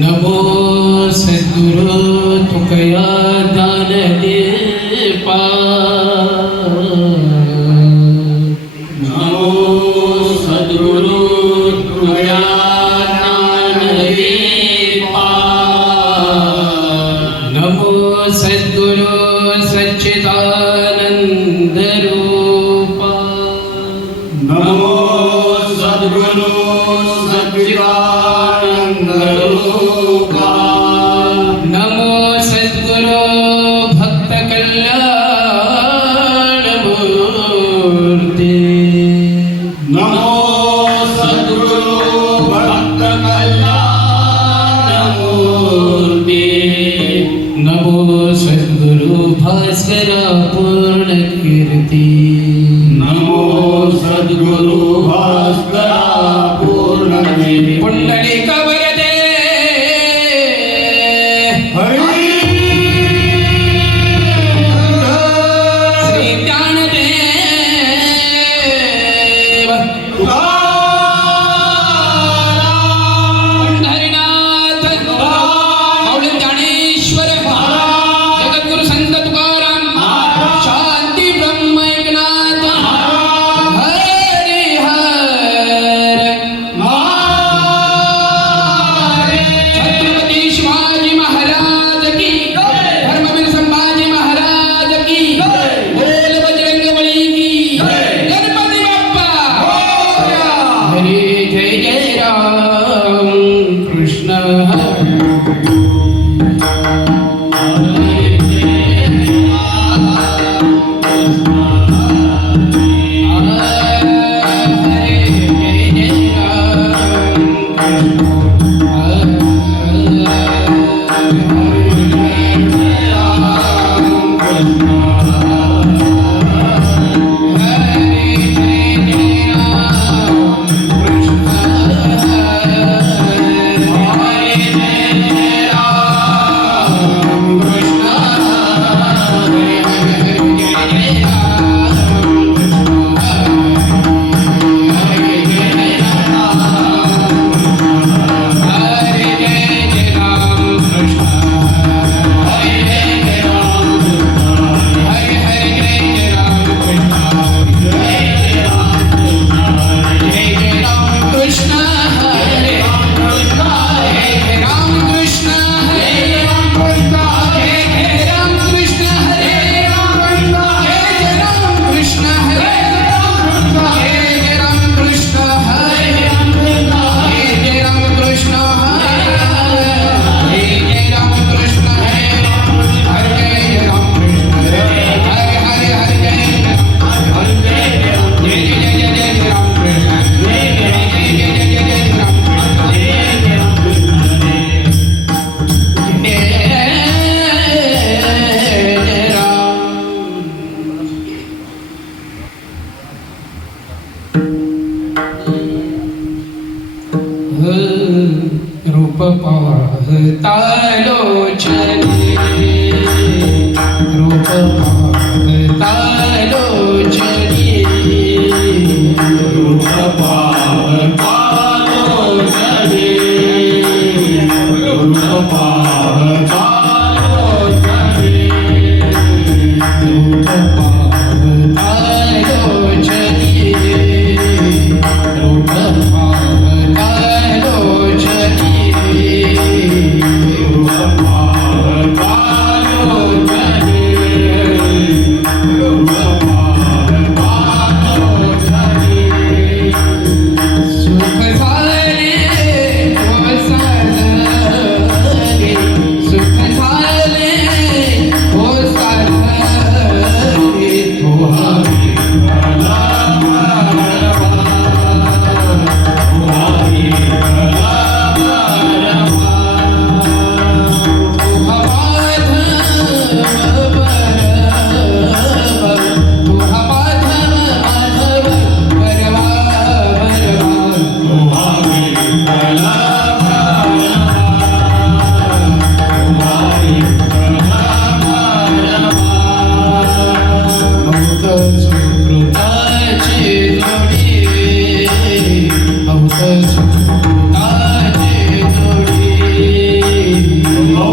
नमो सद्गुरु तुकया दान दे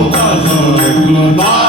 Bye.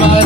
Bye.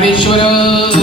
Parishwara.